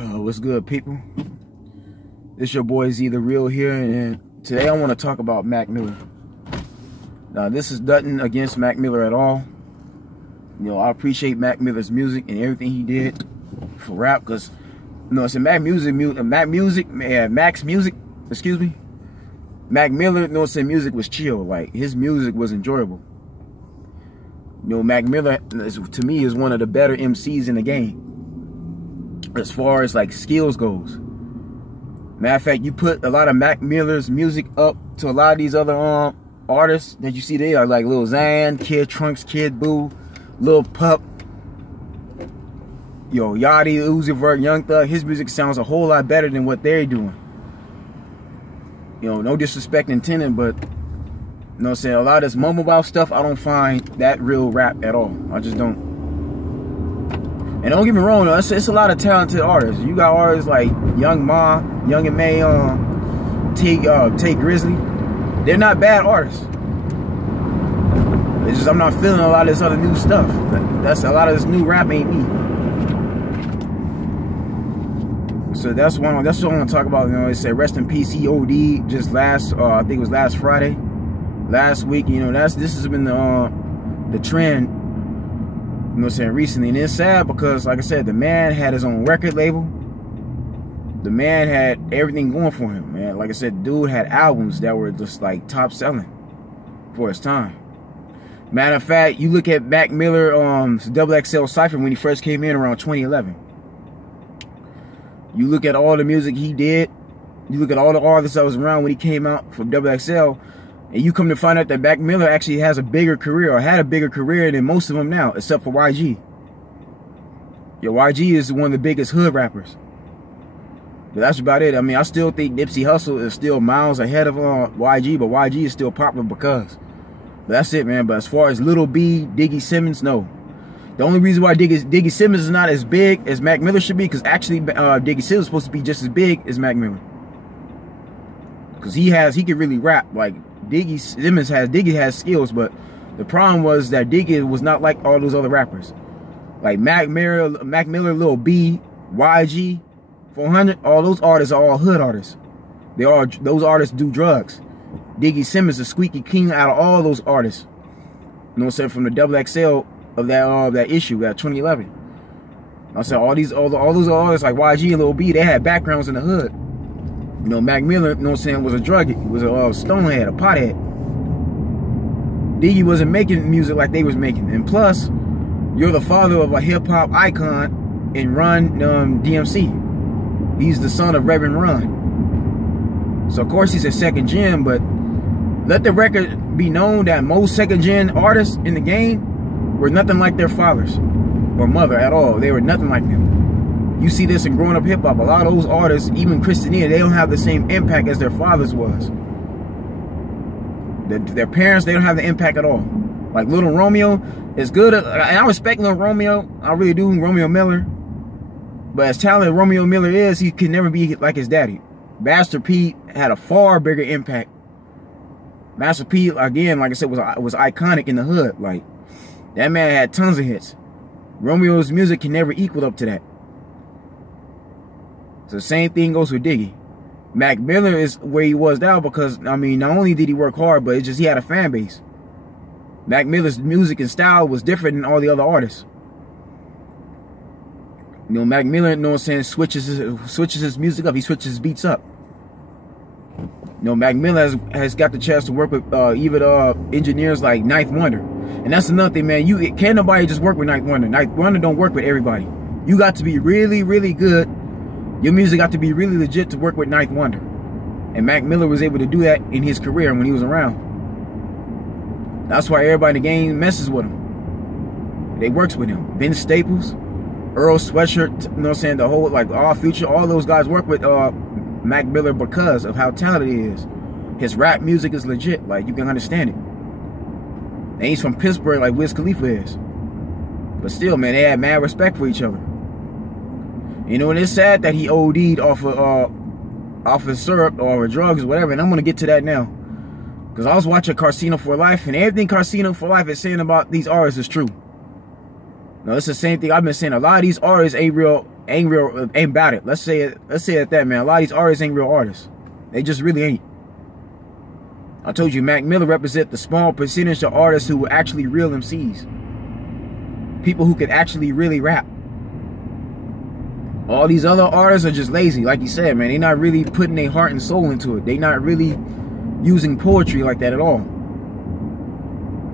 What's good, people? It's your boy Z the Real here, and today I want to talk about Mack Miller. Now, this is nothing against Mack Miller at all. You know, I appreciate Mack Miller's music and everything he did for rap, because it's Mack Miller, music was chill. Like, his music was enjoyable. Mack Miller, to me, is one of the better MCs in the game as far as like skills goes. Matter of fact, you put a lot of Mack Miller's music up to a lot of these other artists that you see there, like Lil Xan, Kid Trunks, Kid Boo, Lil Pup, Yachty, Uzi Vert, Young Thug. His music sounds a whole lot better than what they're doing. No disrespect intended, but a lot of this mumble bop stuff, I don't find that real rap at all. I just don't. And don't get me wrong, though, it's a lot of talented artists. You got artists like Young Ma, Young and May, Tay Grizzly. They're not bad artists. It's just I'm not feeling a lot of this other new stuff. That's a lot of this new rap ain't me. So that's what I want to talk about. It said rest in peace, he OD'd just last, I think it was last Friday, last week. This has been the trend. Recently. And it's sad because, like I said, the man had his own record label. The man had everything going for him, man. Like I said, dude had albums that were just like top selling for his time. Matter of fact, you look at Mack Miller Double XL Cypher when he first came in around 2011. You look at all the music he did. You look at all the artists that was around when he came out from Double XL. And you come to find out that Mack Miller actually has a bigger career, or had a bigger career than most of them now, except for YG. YG is one of the biggest hood rappers. But that's about it. I mean, I still think Nipsey Hussle is still miles ahead of YG, but YG is still popular because. But that's it, man. But as far as Lil B, Diggy Simmons, no. The only reason why Diggy Simmons is not as big as Mack Miller should be, because actually Diggy Simmons is supposed to be just as big as Mack Miller. Because he can really rap. Like, Diggy has skills, but the problem was that Diggy was not like all those other rappers. Like Mack Miller, Lil B, YG, 400, all those artists are all hood artists. Those artists do drugs. Diggy Simmons is squeaky king out of all those artists. From the Double XL of that issue, that 2011. I said all those artists like YG and Lil B, they had backgrounds in the hood. Mack Miller, was a druggie. He was a stonehead, a pothead. Diggy wasn't making music like they was making. And plus, you're the father of a hip-hop icon in Run DMC. He's the son of Reverend Run. So, of course, he's a second gen, but let the record be known that most second gen artists in the game were nothing like their fathers or mother at all. They were nothing like them. You see this in growing up hip hop. A lot of those artists, even Christina, they don't have the same impact as their fathers was. Their parents, they don't have the impact at all. Like Little Romeo is good. And I respect Little Romeo. I really do, Romeo Miller. But as talented Romeo Miller is, he can never be like his daddy. Master P had a far bigger impact. Master P, again, like I said, was iconic in the hood. Like, that man had tons of hits. Romeo's music can never equal up to that. So the same thing goes with Diggy. Mack Miller is where he was now because, I mean, not only did he work hard, but it's just he had a fan base. Mack Miller's music and style was different than all the other artists. Mack Miller, switches his music up. He switches his beats up. Mack Miller has got the chance to work with even engineers like Ninth Wonder. And that's another thing, man. Can't nobody just work with Ninth Wonder. Ninth Wonder don't work with everybody. You got to be really, really good. Your music got to be really legit to work with Ninth Wonder. And Mack Miller was able to do that in his career when he was around. That's why everybody in the game messes with him. They works with him. Vince Staples, Earl Sweatshirt, the whole, like, all Future, all those guys work with Mack Miller because of how talented he is. His rap music is legit. Like, you can understand it. And he's from Pittsburgh like Wiz Khalifa is. But still, man, they had mad respect for each other. And it's sad that he OD'd off of syrup or drugs or whatever, and I'm gonna get to that now. Because I was watching Casino for Life, and everything Casino for Life is saying about these artists is true. Now, it's the same thing I've been saying. A lot of these artists ain't real ain't about it. Let's say it that, man. A lot of these artists ain't real artists. They just really ain't. I told you, Mack Miller represent the small percentage of artists who were actually real MCs. People who could actually really rap. All these other artists are just lazy, like you said, man. They're not really putting their heart and soul into it. They're not really using poetry like that at all.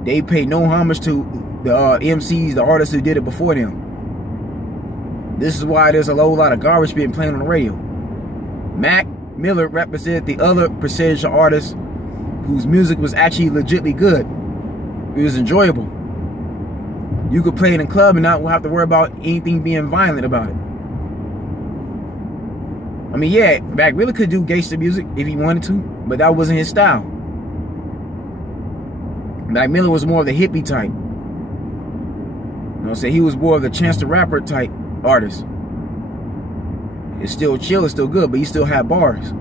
They pay no homage to the MCs, the artists who did it before them. This is why there's a whole lot of garbage being played on the radio. Mack Miller represented the other percentage of artists whose music was actually legitimately good. It was enjoyable. You could play it in a club and not have to worry about anything being violent about it. I mean, yeah, Mack Miller could do gangster music if he wanted to, but that wasn't his style. Mack Miller was more of the hippie type. You know what I'm saying? He was more of the Chance the Rapper type artist. It's still chill, it's still good, but he still had bars.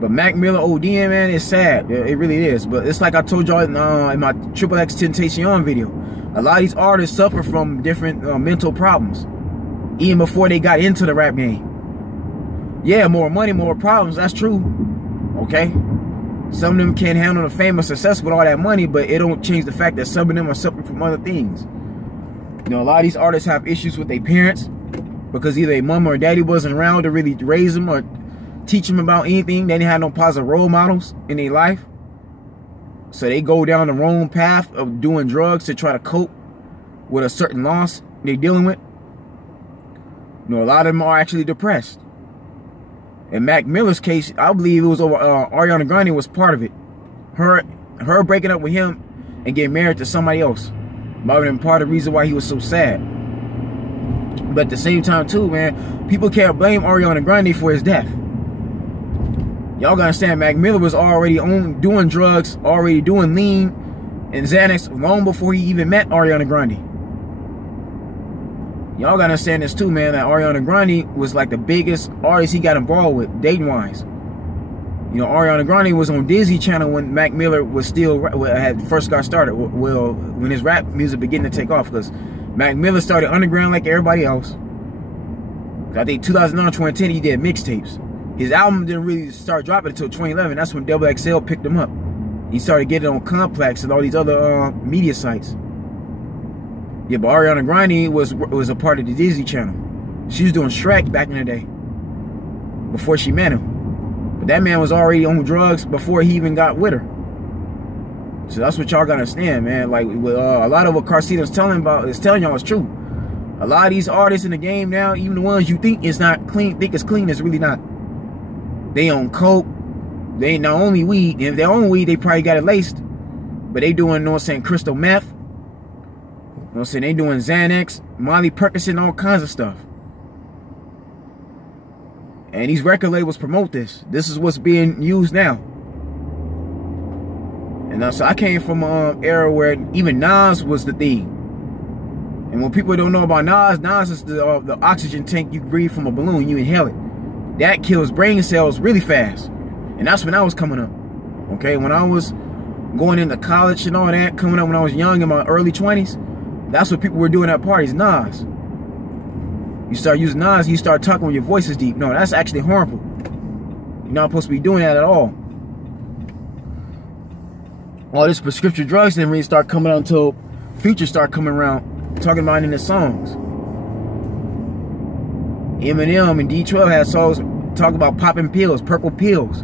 But Mack Miller ODing, man, it's sad. It really is. But it's like I told y'all in my XXXTentacion video. A lot of these artists suffer from different mental problems, even before they got into the rap game. Yeah, more money, more problems. That's true. Okay? Some of them can't handle the fame or success with all that money, but it don't change the fact that some of them are suffering from other things. You know, a lot of these artists have issues with their parents because either their mom or daddy wasn't around to really raise them or teach them about anything. They didn't have no positive role models in their life. So they go down the wrong path of doing drugs to try to cope with a certain loss they're dealing with. You know, a lot of them are actually depressed. In Mack Miller's case, I believe it was over Ariana Grande was part of it. Her breaking up with him and getting married to somebody else might have been part of the reason why he was so sad. But at the same time too, man, people can't blame Ariana Grande for his death. Y'all gotta understand, Mack Miller was already doing drugs, already doing lean and Xanax long before he even met Ariana Grande. Y'all gotta understand this too, man, that Ariana Grande was like the biggest artist he got involved with, dating-wise. You know, Ariana Grande was on Disney Channel when Mack Miller was still, had first got started, well, when his rap music began to take off, because Mack Miller started underground like everybody else. I think 2009, 2010, he did mixtapes. His album didn't really start dropping until 2011. That's when XXL picked him up. He started getting on Complex and all these other media sites. Yeah, but Ariana Grande was a part of the Disney Channel. She was doing Shrek back in the day, before she met him. But that man was already on drugs before he even got with her. So that's what y'all gotta understand, man. Like a lot of what Carcino's telling y'all is true. A lot of these artists in the game now, even the ones you think is not clean, think it's clean, it's really not. They on coke. They ain't not only weed. If they own weed, they probably got it laced. But they doing, you know what I'm saying, crystal meth. You know what I'm saying? They doing Xanax, Molly Percocet, all kinds of stuff. And these record labels promote this. This is what's being used now. And so I came from an era where even Nas was the thing. And when people don't know about Nas is the oxygen tank you breathe from a balloon, you inhale it. That kills brain cells really fast. And that's when I was coming up. Okay, when I was going into college and all that, coming up when I was young in my early 20s, that's what people were doing at parties, Nas. You start using Nas, you start talking when your voice is deep. No, that's actually harmful. You're not supposed to be doing that at all. All this prescription drugs didn't really start coming out until Future started coming around, talking about it in his songs. Eminem and D12 had songs talk about popping pills, purple pills.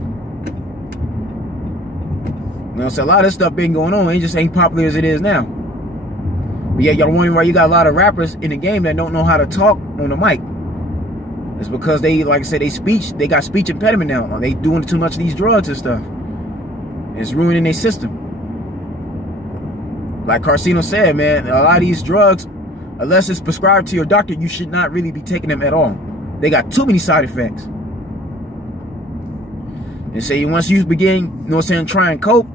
You know, so a lot of this stuff been going on. It just ain't popular as it is now. But yeah, y'all wondering why you got a lot of rappers in the game that don't know how to talk on the mic. It's because they, like I said, they got speech impediment now. They doing too much of these drugs and stuff. It's ruining their system. Like Carcino said, man, a lot of these drugs, unless it's prescribed to your doctor, you should not really be taking them at all. They got too many side effects. And say once you begin, you know what I'm saying, trying coke,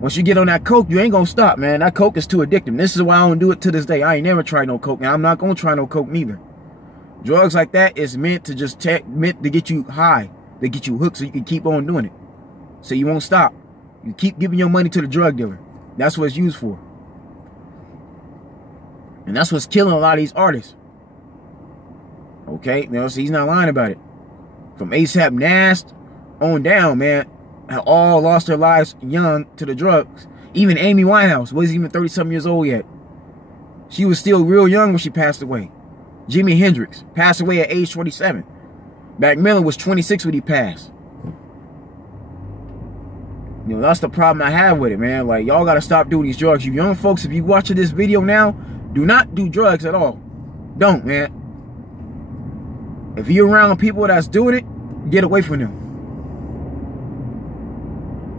once you get on that coke, you ain't gonna stop, man. That coke is too addictive. This is why I don't do it to this day. I ain't never tried no coke, and I'm not gonna try no coke neither. Drugs like that is meant to just meant to get you high, to get you hooked so you can keep on doing it. So you won't stop. You keep giving your money to the drug dealer. That's what it's used for. And that's what's killing a lot of these artists. Okay, you know, so he's not lying about it. From ASAP Nast on down, man, have all lost their lives young to the drugs. Even Amy Winehouse wasn't even 30-something years old yet. She was still real young when she passed away. Jimi Hendrix passed away at age 27. Mack Miller was 26 when he passed. You know, that's the problem I have with it, man. Like, y'all got to stop doing these drugs. You young folks, if you watching this video now, do not do drugs at all. Don't, man. If you're around people that's doing it, get away from them.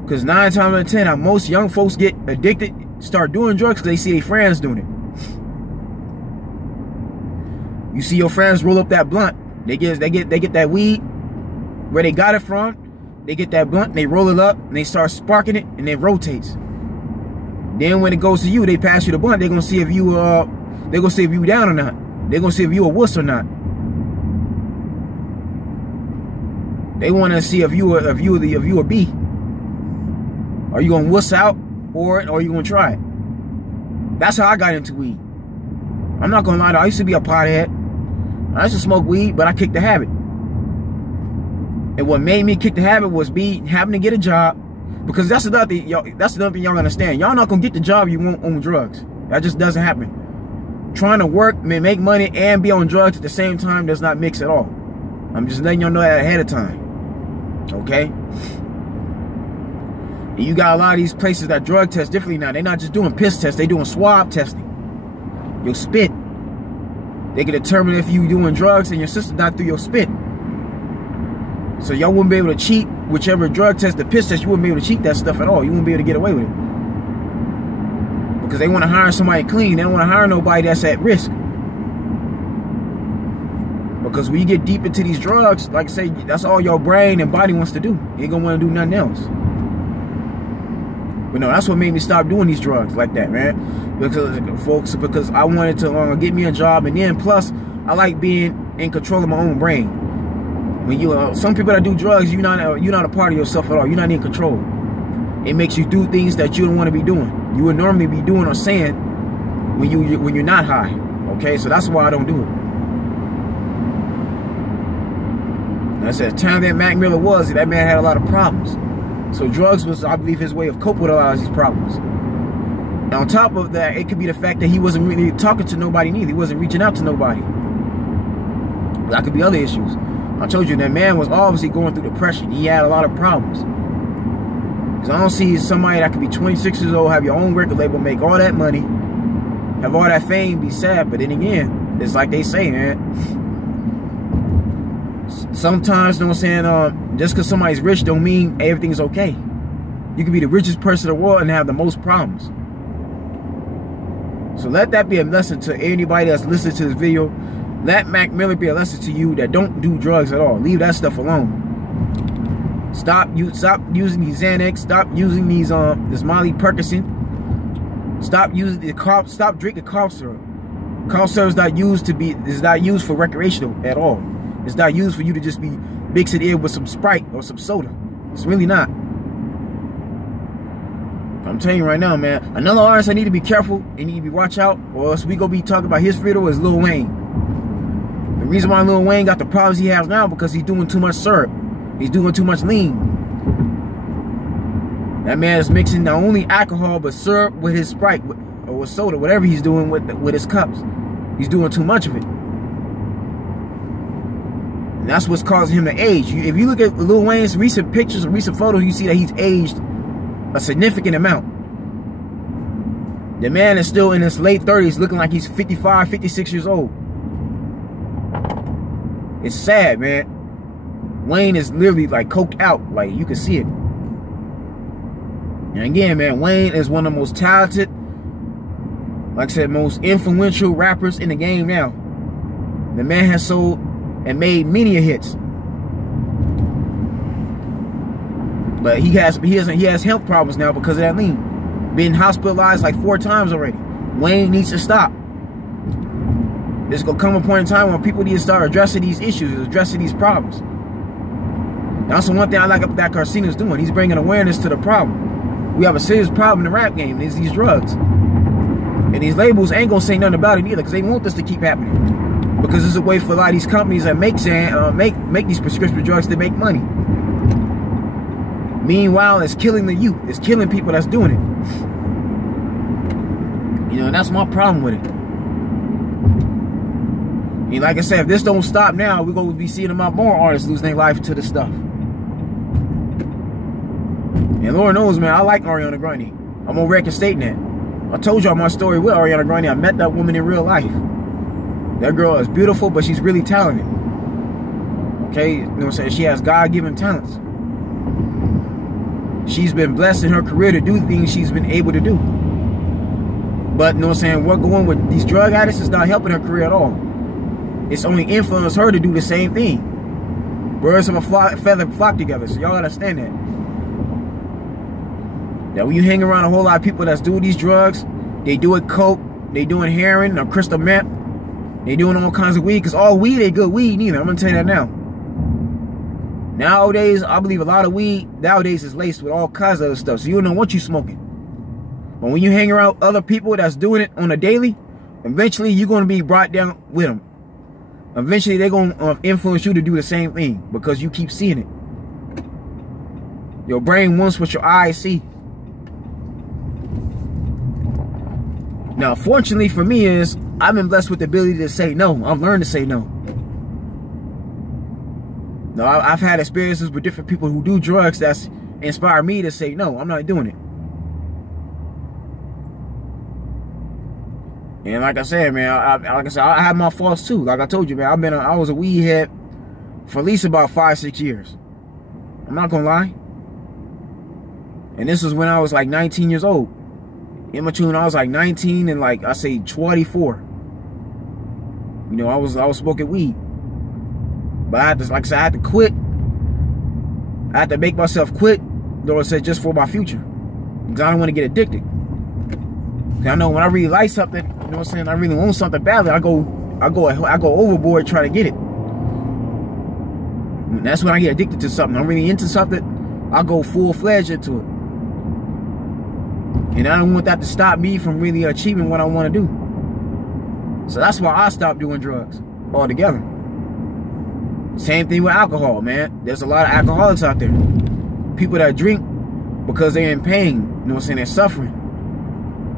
Because 9 times out of 10, how most young folks get addicted, start doing drugs because they see their friends doing it. You see your friends roll up that blunt. They get that weed where they got it from. They get that blunt, they roll it up, and they start sparking it, and it rotates. Then when it goes to you, they pass you the blunt. They're gonna see if you down or not. They're gonna see if you a wuss or not. They want to see if you a B. Are you gonna wuss out, or are you gonna try it? That's how I got into weed. I'm not gonna lie to you, I used to be a pothead. I used to smoke weed, but I kicked the habit. And what made me kick the habit was having to get a job. Because that's another thing y'all understand. Y'all not gonna get the job you want on drugs. That just doesn't happen. Trying to work, make money, and be on drugs at the same time does not mix at all. I'm just letting y'all know that ahead of time. Okay? And you got a lot of these places that drug test differently now. They're not just doing piss tests, they doing swab testing. Your spit. They can determine if you doing drugs and your system not through your spit. So y'all wouldn't be able to cheat whichever drug test, the piss test, you wouldn't be able to cheat that stuff at all. You wouldn't be able to get away with it. Because they want to hire somebody clean. They don't want to hire nobody that's at risk. Because when you get deep into these drugs, like I say, that's all your brain and body wants to do. You ain't going to want to do nothing else. But no, that's what made me stop doing these drugs like that, man. Because I wanted to get me a job. And then plus, I like being in control of my own brain. When you some people that do drugs, you're not a part of yourself at all. You're not in control. It makes you do things that you don't want to be doing. You would normally be doing or saying when you're not high. Okay, so that's why I don't do it. And I said, the time that Mack Miller was, that man had a lot of problems. So drugs was, I believe, his way of coping with a lot of these problems. And on top of that, it could be the fact that he wasn't really talking to nobody neither. He wasn't reaching out to nobody. That could be other issues. I told you that man was obviously going through depression. He had a lot of problems. Because I don't see somebody that could be 26 years old, have your own record label, make all that money, have all that fame, be sad. But then again, it's like they say, man. Sometimes, you know what I'm saying, just because somebody's rich don't mean everything's okay. You can be the richest person in the world and have the most problems. So let that be a lesson to anybody that's listening to this video. Let Mack Miller be a lesson to you that don't do drugs at all. Leave that stuff alone. Stop using these Xanax. Stop using these this Molly Percocet. Stop using the cough. Stop drinking cough syrup. Cough syrup is not used for recreational at all. It's not used for you to just be mixing it in with some Sprite or some soda. It's really not. I'm telling you right now, man. Another artist I need to be careful and need to be watch out, or else we gonna be talking about his video is Lil Wayne. The reason why Lil Wayne got the problems he has now because he's doing too much syrup. He's doing too much lean. That man is mixing not only alcohol but syrup with his Sprite or with soda, whatever he's doing with his cups. He's doing too much of it. And that's what's causing him to age. If you look at Lil Wayne's recent pictures or recent photos, you see that he's aged a significant amount. The man is still in his late 30s looking like he's 55, 56 years old. It's sad, man. Wayne is literally like coked out. Like, you can see it. And again, man, Wayne is one of the most talented, like I said, most influential rappers in the game now. The man has sold and made many hits. But he has health problems now because of that lean. Been hospitalized like 4 times already. Wayne needs to stop. There's gonna come a point in time when people need to start addressing these issues, addressing these problems. That's the one thing I like about that Carcino's doing. He's bringing awareness to the problem. We have a serious problem in the rap game. These drugs. And these labels ain't gonna say nothing about it either because they want this to keep happening. Because it's a way for a lot of these companies that make these prescription drugs to make money. Meanwhile, it's killing the youth. It's killing people that's doing it. You know, and that's my problem with it. And like I said, if this don't stop now, we're going to be seeing about more artists losing their life to this stuff. And Lord knows, man, I like Ariana Grande. I'm on record stating that. I told y'all my story with Ariana Grande. I met that woman in real life. That girl is beautiful, but she's really talented. Okay, you know what I'm saying? She has God-given talents. She's been blessed in her career to do things she's been able to do. But, you know what I'm saying, what going with these drug addicts is not helping her career at all. It's only influenced her to do the same thing. Birds of a feather flock together, so y'all understand that. That when you hang around a whole lot of people that's doing these drugs, they doing coke, they doing heroin or crystal meth, they doing all kinds of weed, because all weed ain't good weed neither. I'm going to tell you that now. Nowadays, I believe a lot of weed nowadays is laced with all kinds of other stuff, so you don't know what you're smoking. But when you hang around other people that's doing it on a daily, eventually you're going to be brought down with them. Eventually they're going to influence you to do the same thing because you keep seeing it. Your brain wants what your eyes see. Now, fortunately for me is I've been blessed with the ability to say no. I've learned to say no. Now, I've had experiences with different people who do drugs that's inspired me to say no, I'm not doing it. And like I said, man, I had my faults too. Like I told you, man, I was a weed head for at least about 5-6 years. I'm not gonna lie. And this was when I was like 19 years old. In between, I was like 19 and like I say 24. You know, I was smoking weed. But I had to, like I said, I had to quit. I had to make myself quit, though I said just for my future. Because I don't want to get addicted. I know when I really like something, you know what I'm saying, I really want something badly, I go overboard trying to get it. And that's when I get addicted to something. I'm really into something, I go full-fledged into it. And I don't want that to stop me from really achieving what I want to do. So that's why I stopped doing drugs altogether. Same thing with alcohol, man. There's a lot of alcoholics out there. People that drink because they're in pain, you know what I'm saying, they're suffering.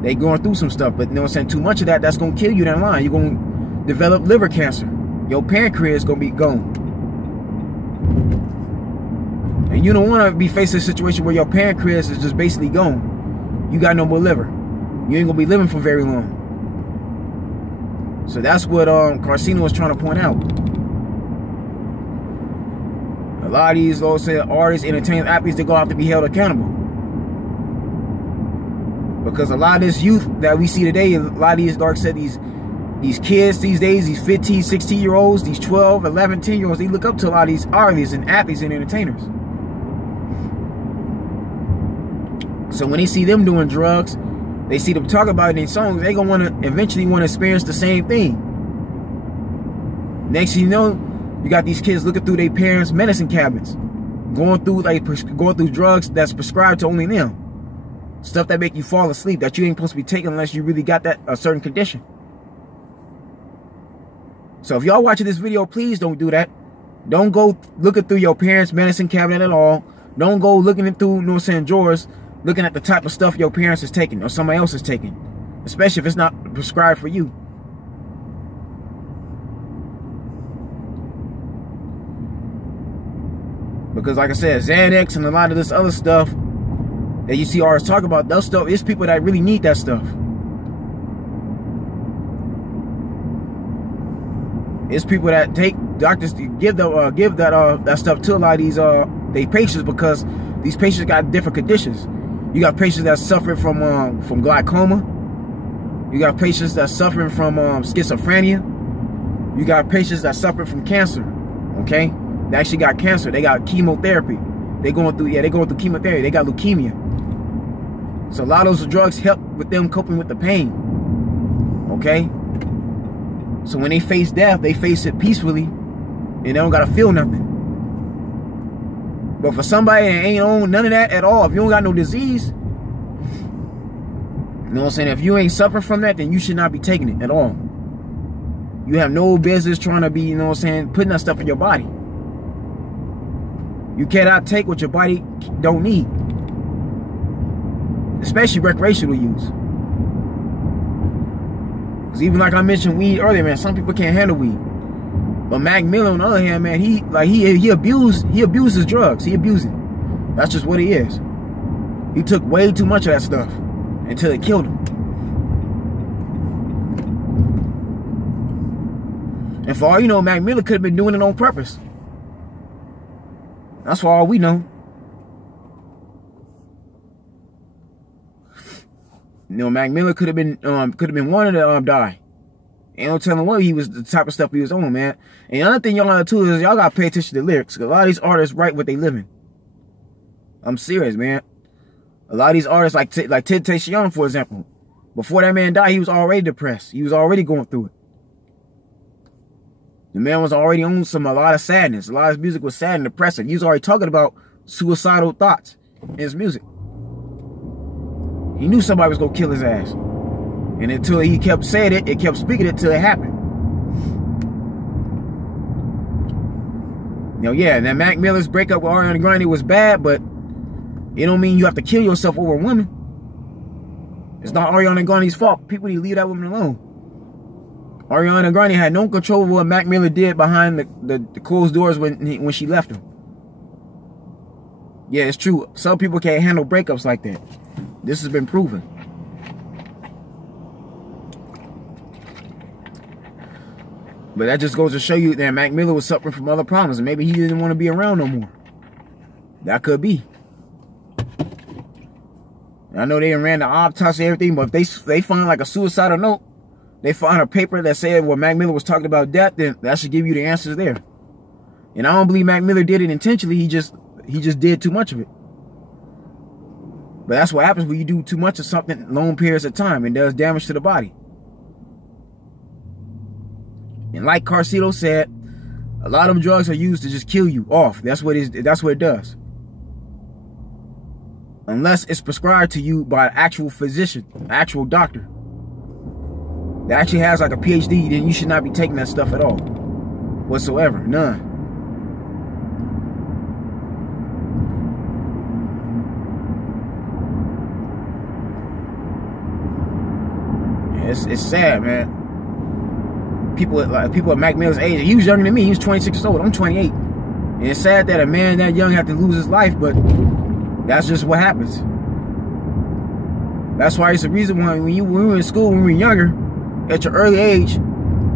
They going through some stuff, but you know what I'm saying, too much of that's going to kill you down the line. You're going to develop liver cancer. Your pancreas is going to be gone. And you don't want to be facing a situation where your pancreas is just basically gone. You got no more liver. You ain't going to be living for very long. So that's what Carcino was trying to point out. A lot of these, let's say, artists, entertainers, athletes, they're going to have to be held accountable. Because a lot of this youth that we see today, a lot of these, like I said, these kids these days, these 15, 16-year-olds, these 12, 11, 10-year-olds, they look up to a lot of these artists and athletes and entertainers. So when they see them doing drugs, they see them talk about it in their songs, they gonna want to eventually want to experience the same thing. Next thing you know, you got these kids looking through their parents' medicine cabinets, going through drugs that's prescribed to only them. Stuff that make you fall asleep that you ain't supposed to be taking unless you really got a certain condition. So if y'all watching this video, please don't do that. Don't go looking through your parents' medicine cabinet at all. Don't go looking through, you know what I'm saying, drawers, looking at the type of stuff your parents is taking or somebody else is taking. Especially if it's not prescribed for you. Because like I said, Xanax and a lot of this other stuff that you see artists talk about, those stuff, it's people that really need that stuff. It's people that take doctors to give that stuff to a lot of these they patients, because these patients got different conditions. You got patients that suffering from glaucoma. You got patients that suffering from schizophrenia. You got patients that suffering from cancer. Okay, they actually got cancer. They got chemotherapy. They're going through chemotherapy. They got leukemia. So a lot of those drugs help with them coping with the pain. Okay? So when they face death, they face it peacefully and they don't gotta feel nothing. But for somebody that ain't on none of that at all, if you don't got no disease, you know what I'm saying, if you ain't suffering from that, then you should not be taking it at all. You have no business trying to be, you know what I'm saying, putting that stuff in your body. You cannot take what your body don't need. Especially recreational use. Because even like I mentioned weed earlier, man, some people can't handle weed. But Mack Miller, on the other hand, man, he abuses drugs. He abused it. That's just what he is. He took way too much of that stuff until it killed him. And for all you know, Mack Miller could have been doing it on purpose. That's for all we know. You know, Mack Miller could have been wanted to die. Ain't no telling what he was, the type of stuff he was on, man. And the other thing y'all gotta do is y'all gotta pay attention to the lyrics. Cause a lot of these artists write what they live in. I'm serious, man. A lot of these artists, like Tentacion, for example, before that man died, he was already depressed. He was already going through it. The man was already on a lot of sadness. A lot of his music was sad and depressing. He was already talking about suicidal thoughts in his music. He knew somebody was gonna kill his ass. And until he kept saying it, kept speaking it till it happened. You know, yeah, that Mack Miller's breakup with Ariana Grande was bad, but it don't mean you have to kill yourself over a woman. It's not Ariana Grande's fault. People need to leave that woman alone. Ariana Grande had no control over what Mack Miller did behind the closed doors when she left him. Yeah, it's true. Some people can't handle breakups like that. This has been proven. But that just goes to show you that Mack Miller was suffering from other problems, and maybe he didn't want to be around no more. That could be. I know they ran the autopsy and everything, but if they find like a suicidal note, they find a paper that said what Mack Miller was talking about death, then that should give you the answers there. And I don't believe Mack Miller did it intentionally. He just did too much of it. But that's what happens when you do too much of something long periods of time. It does damage to the body. And like Carcito said, a lot of them drugs are used to just kill you off. That's what it does. Unless it's prescribed to you by an actual physician, an actual doctor that actually has like a PhD, then you should not be taking that stuff at all. Whatsoever. None. It's sad, man. People at Mack Miller's age, he was younger than me. He was 26 years old. I'm 28. And it's sad that a man that young had to lose his life, but that's just what happens. That's why it's the reason why when we were in school, when we were younger, at your early age,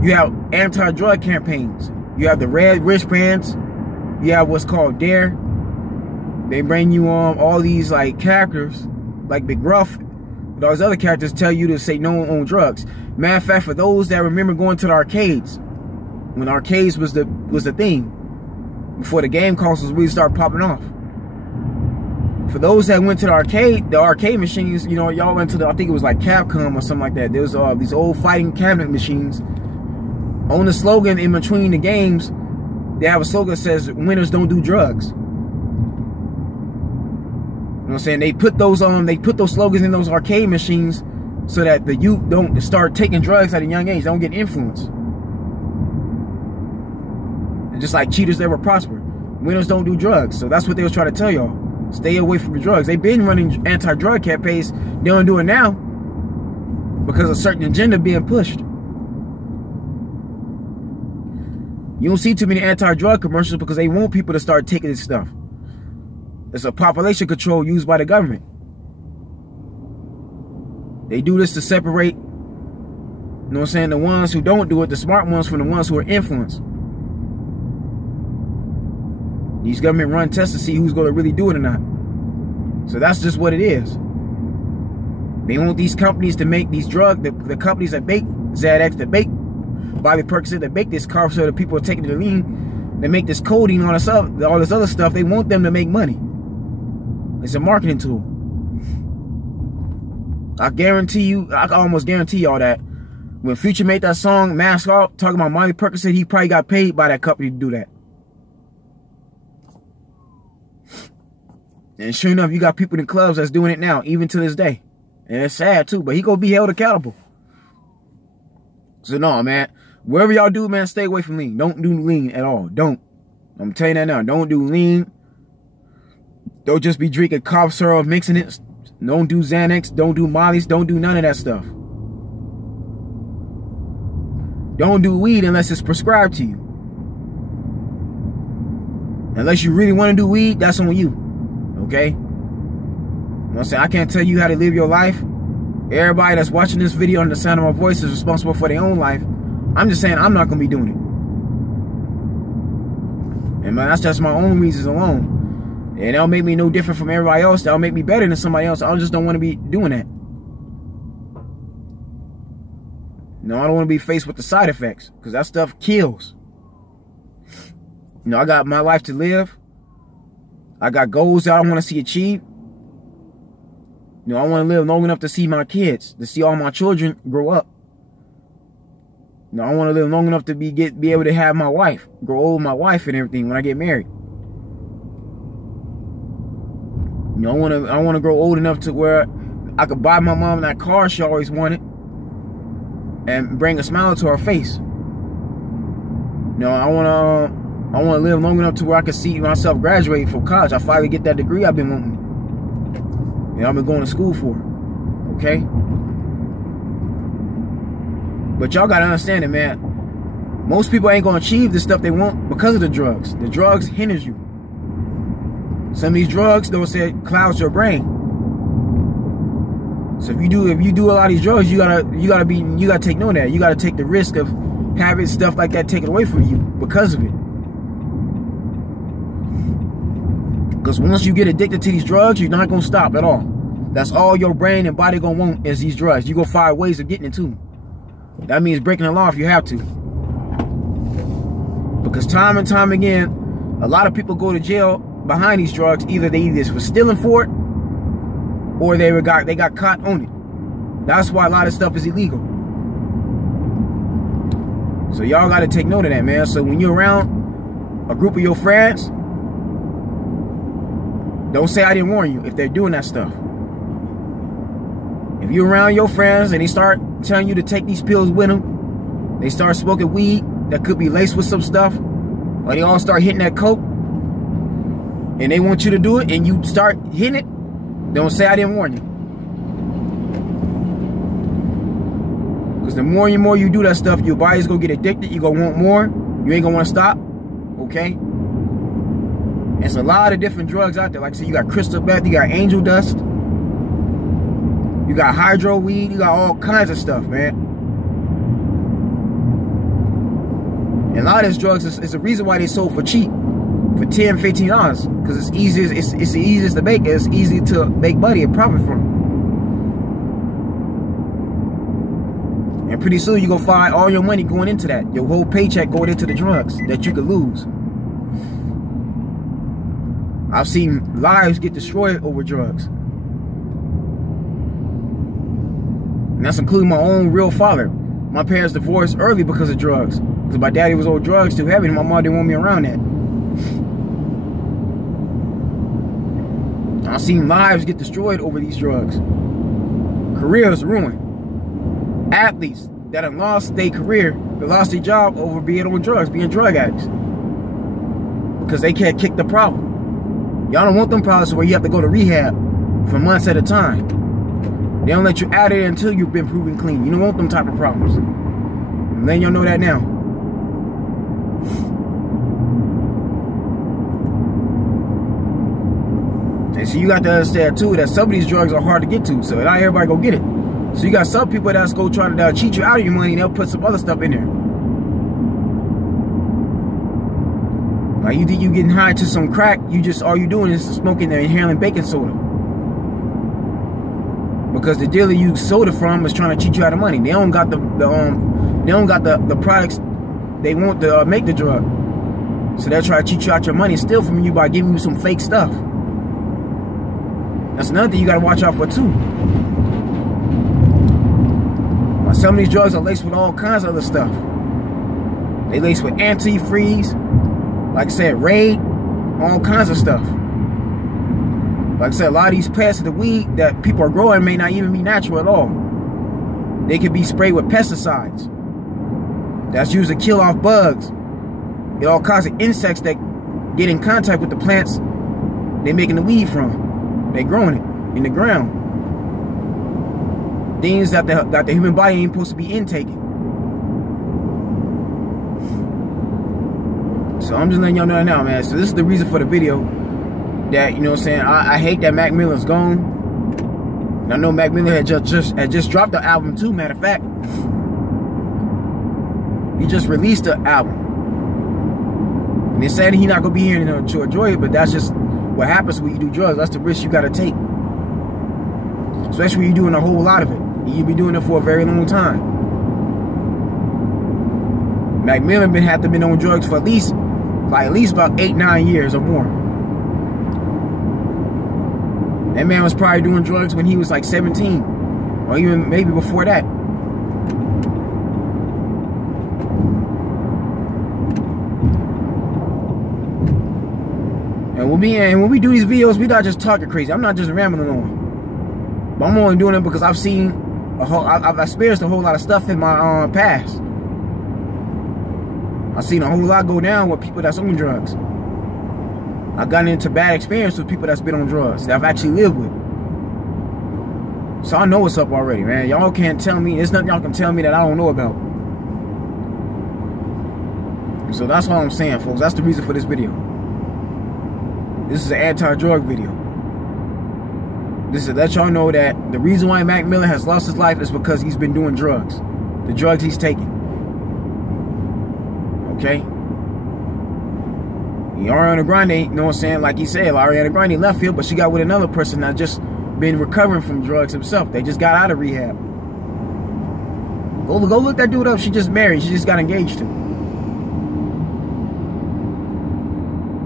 you have anti-drug campaigns. You have the red wristbands. You have what's called DARE. They bring you on all these like characters, like Big Gruff. All these other characters tell you to say no on drugs. Matter of fact, for those that remember going to the arcades, when arcades was the thing, before the game consoles really started popping off. For those that went to the arcade machines, you know, y'all went to I think it was like Capcom or something like that. There was these old fighting cabinet machines. On the slogan in between the games, they have a slogan that says, "Winners don't do drugs." You know what I'm saying? They put those slogans in those arcade machines so that the youth don't start taking drugs at a young age. They don't get influenced. And just like cheaters never prosper. Winners don't do drugs. So that's what they was trying to tell y'all. Stay away from the drugs. They've been running anti-drug campaigns. They don't do it now because of a certain agenda being pushed. You don't see too many anti-drug commercials because they want people to start taking this stuff. It's a population control used by the government. They do this to separate, you know what I'm saying, the ones who don't do it, the smart ones, from the ones who are influenced. These government run tests to see who's going to really do it or not. So that's just what it is. They want these companies to make these drugs, the companies that make Xanax, that make Bobby Percocet, that make this car so that people are taking the lean, they make this codeine on us, all this other stuff. They want them to make money. It's a marketing tool. I guarantee you, I can almost guarantee y'all that when Future made that song, Mask Off, talking about Bobby Percocet, he probably got paid by that company to do that. And sure enough, you got people in clubs that's doing it now, even to this day. And it's sad too, but he gonna be held accountable. So no, man, Whatever y'all do, man, stay away from lean. Don't do lean at all. Don't. I'm telling you that now. Don't do lean. Don't just be drinking cough syrup, mixing it. Don't do Xanax. Don't do Molly's. Don't do none of that stuff. Don't do weed unless it's prescribed to you. Unless you really want to do weed, that's on you. Okay? You know what I'm saying? I can't tell you how to live your life. Everybody that's watching this video and the sound of my voice is responsible for their own life. I'm just saying I'm not going to be doing it. And man, that's just my own reasons alone. And that'll make me no different from everybody else. That'll make me better than somebody else. I just don't want to be doing that. No, I don't want to be faced with the side effects. Because that stuff kills. You know, I got my life to live. I got goals that I want to see achieved. You know, I want to live long enough to see my kids. To see all my children grow up. You know, I want to live long enough to be able to have my wife. Grow old with my wife and everything when I get married. You know, I want to grow old enough to where I could buy my mom that car she always wanted and bring a smile to her face. You know, I want to live long enough to where I can see myself graduate from college. I finally get that degree I've been wanting. You know, I've been going to school for. Okay? But y'all got to understand it, man. Most people ain't going to achieve the stuff they want because of the drugs. The drugs hinders you. Some of these drugs, they'll say, clouds your brain. So if you do a lot of these drugs, you gotta take note of that. You gotta take the risk of having stuff like that taken away from you because of it. Because once you get addicted to these drugs, you're not gonna stop at all. That's all your brain and body gonna want is these drugs. You gonna find ways of getting it to them. That means breaking the law if you have to. Because time and time again, a lot of people go to jail behind these drugs. Either they was stealing for it, or they got caught on it. That's why a lot of stuff is illegal. So y'all got to take note of that, man. So when you're around a group of your friends, don't say I didn't warn you if they're doing that stuff. If you're around your friends and they start telling you to take these pills with them, they start smoking weed that could be laced with some stuff, or they all start hitting that coke, and they want you to do it, and you start hitting it, don't say I didn't warn you. Because the more you do that stuff, your body's going to get addicted. You're going to want more. You ain't going to want to stop. Okay? It's a lot of different drugs out there. Like I said, you got crystal meth, you got angel dust, you got hydro weed, you got all kinds of stuff, man. And a lot of these drugs is the reason why they sold for cheap. For $10, $15, because it's the easiest to make. It's easy to make money and profit from. And pretty soon you're gonna find all your money going into that. Your whole paycheck going into the drugs that you could lose. I've seen lives get destroyed over drugs. And that's including my own real father. My parents divorced early because of drugs. Because my daddy was on drugs too heavy and my mom didn't want me around that. I've seen lives get destroyed over these drugs. Careers ruined. Athletes that have lost their career, they lost their job over being on drugs, being drug addicts. Because they can't kick the problem. Y'all don't want them problems where you have to go to rehab for months at a time. They don't let you out of there until you've been proven clean. You don't want them type of problems. I'm letting y'all know that now. And so you got to understand too that some of these drugs are hard to get to, so not everybody go get it. So you got some people that's go try to cheat you out of your money and they'll put some other stuff in there. Like you think you getting high to some crack, all you doing is smoking and inhaling baking soda. Because the dealer you sold it from is trying to cheat you out of money. They don't got the products they want to make the drug. So they'll try to cheat you out your money and steal from you by giving you some fake stuff. That's another thing you gotta watch out for too. Some of these drugs are laced with all kinds of other stuff. They laced with antifreeze, like I said, Raid, all kinds of stuff. Like I said, a lot of these plants of the weed that people are growing may not even be natural at all. They could be sprayed with pesticides. that's used to kill off bugs. It all kinds of insects that get in contact with the plants they're making the weed from. They're growing it in the ground. Things that the human body ain't supposed to be intaking. So I'm just letting y'all know now, man. So this is the reason for the video. That, you know what I'm saying, I hate that Mack Miller's gone. And I know Mack Miller had just dropped the album too, matter of fact. He just released the album. And they said he's not gonna be here to enjoy it, but that's just what happens when you do drugs. That's the risk you gotta take. Especially when you're doing a whole lot of it. And you'll be doing it for a very long time. Mack Miller have been on drugs for at least about 8-9 years or more. That man was probably doing drugs when he was like 17, or even maybe before that. And when we do these videos, we not just talking crazy. I'm not just rambling on, but I'm only doing it because I've experienced a whole lot of stuff in my past. I've seen a whole lot go down with people that's on drugs. I've gotten into bad experience with people that's been on drugs that I've actually lived with. So I know what's up already, man. Y'all can't tell me, there's nothing y'all can tell me that I don't know about. So that's all I'm saying, folks. That's the reason for this video. This is an anti-drug video. This is to let y'all know that the reason why Mack Miller has lost his life is because he's been doing drugs. The drugs he's taking. Okay? Ariana Grande, you know what I'm saying? Like he said, Ariana Grande left field, but she got with another person that just been recovering from drugs himself. They just got out of rehab. Go look that dude up. She just married. She just got engaged to.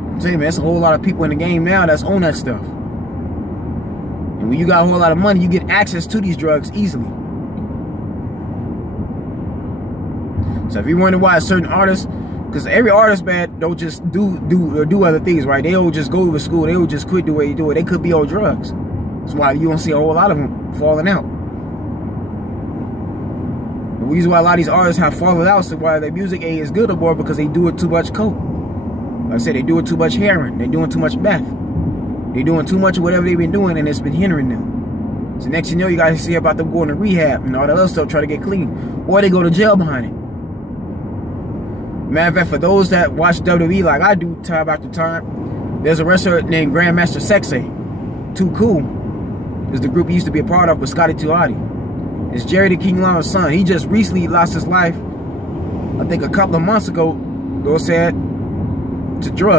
I'm telling you, man, there's a whole lot of people in the game now that's on that stuff. And when you got a whole lot of money, you get access to these drugs easily. So if you wonder why a certain artist, because every artist, man, don't just do other things, right? They don't just go to school. They don't just quit the way you do it. They could be on drugs. That's why you don't see a whole lot of them falling out. The reason why a lot of these artists have fallen out is why their music ain't as good no more, because they do it too much coke. Like I said, they doing too much heroin. They doing too much meth. They doing too much of whatever they've been doing, and it's been hindering them. So next thing you know, you guys see about them going to rehab and all that other stuff, try to get clean, or they go to jail behind it. Matter of fact, for those that watch WWE like I do time after time, there's a wrestler named Grandmaster Sexay. Too Cool is the group he used to be a part of with Scotty Tuati. It's Jerry the King Lawler's son. He just recently lost his life, I think a couple of months ago, said, to drugs.